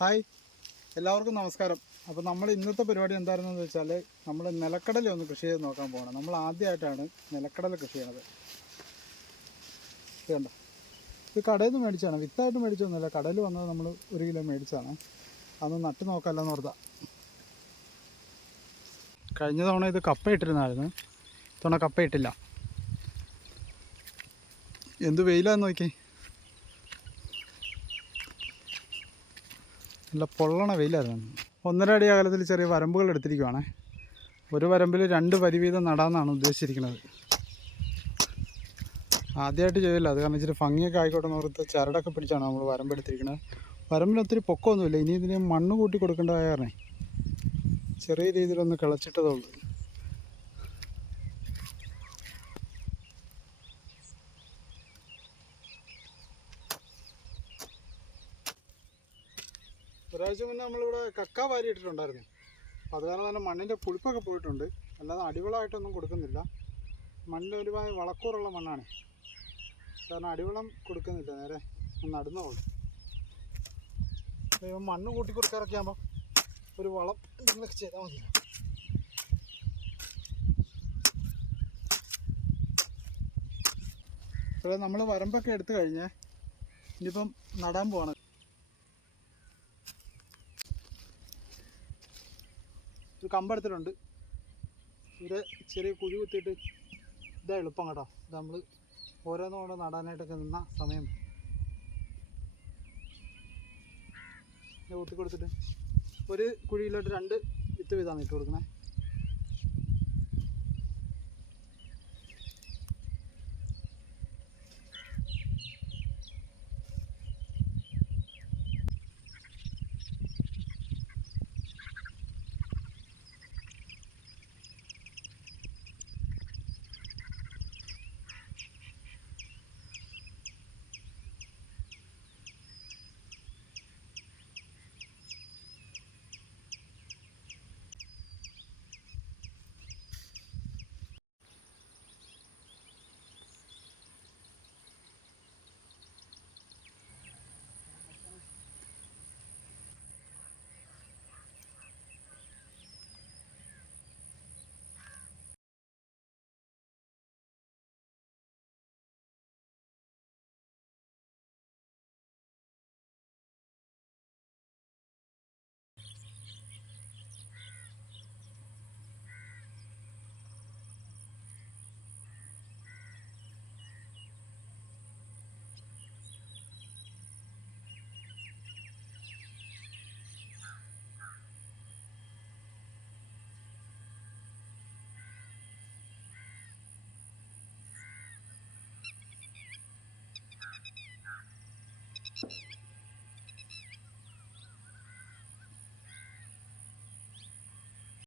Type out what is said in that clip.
Hi. എല്ലാവർക്കും നമസ്കാരം. അപ്പോൾ നമ്മൾ ഇന്നത്തെ പരിപാടി എന്തായിരുന്നെന്ന് വെച്ചാൽ നമ്മൾ നിലക്കടല ഒന്ന് കൃഷി ചെയ്ത് നോക്കാൻ പോകണം നമ്മൾ ആദ്യമായിട്ടാണ് നിലക്കടല കൃഷി ചെയ്യണത്. വേണ്ട ഇത് കടയിൽ നിന്ന് മേടിച്ചാണ് വിത്തായിട്ട് മേടിച്ചൊന്നുമില്ല. കടയിൽ വന്നത് നമ്മൾ ഒരു കിലോ മേടിച്ചാണ് അത് നട്ട് നോക്കാമല്ലോ എന്ന് ഓർത്താ. കഴിഞ്ഞ തവണ ഇത് കപ്പ ഇട്ടിരുന്നായിരുന്നു. ഇത്തവണ കപ്പ ഇട്ടില്ല. എന്ത് വെയിലാന്ന് നോക്കി നല്ല പൊള്ളണ വെയിലായിരുന്നു. ഒന്നര അടി അകലത്തിൽ ചെറിയ വരമ്പുകൾ എടുത്തിരിക്കുവാണേ. ഒരു വരമ്പിൽ രണ്ട് വരി വീതം നടാമെന്നാണ് ഉദ്ദേശിച്ചിരിക്കുന്നത്. ആദ്യമായിട്ട് ചെയ്തില്ല. അത് കാരണം ഇച്ചിരി ഭംഗിയൊക്കെ ആയിക്കോട്ടെ ഓർത്ത് ചരടൊക്കെ പിടിച്ചാണ് നമ്മൾ വരമ്പെടുത്തിരിക്കുന്നത് വരമ്പിൽ ഒത്തിരി പൊക്കമൊന്നുമില്ല. ഇനി ഇതിന് മണ്ണ് കൂട്ടി കൊടുക്കേണ്ടതായ കാരണേ ചെറിയ രീതിയിലൊന്ന് കിളച്ചിട്ടതേ ഉള്ളൂ. ഒരാഴ്ച മുന്നേ നമ്മളിവിടെ കക്ക വാരി ഇട്ടിട്ടുണ്ടായിരുന്നു അപ്പോൾ അത് കാരണം തന്നെ മണ്ണിന്റെ പുളിപ്പൊക്കെ പോയിട്ടുണ്ട്. അല്ലാതെ അടിവളമായിട്ടൊന്നും കൊടുക്കുന്നില്ല. മണ്ണിൽ ഒരുപാട് വളക്കൂറുള്ള മണ്ണാണ്. കാരണം അടിവളം കൊടുക്കുന്നില്ല. നേരെ നടുന്ന പോലെ. ഇപ്പം മണ്ണ് കൂട്ടി കൊടുക്കാറൊക്കെ ആകുമ്പോൾ ഒരു വളം എന്തെങ്കിലുമൊക്കെ ചെയ്താൽ മതി. ഇപ്പോൾ നമ്മൾ വരമ്പൊക്കെ എടുത്തു കഴിഞ്ഞേ ഇനിയിപ്പം നടാൻ പോവാണ്. ഒരു കമ്പെടുത്തിട്ടുണ്ട് ഇവിടെ ചെറിയ കുഴി കുത്തിയിട്ട് ഇതാ എളുപ്പം കേട്ടോ. ഇത് നമ്മൾ ഓരോന്നും കൊണ്ട് നടാനായിട്ടൊക്കെ നിന്ന സമയം. കുത്തി കൊടുത്തിട്ട് ഒരു കുഴിയിലോട്ട് രണ്ട് വിത്ത് വീതമാണ് ഇട്ട് കൊടുക്കണേ.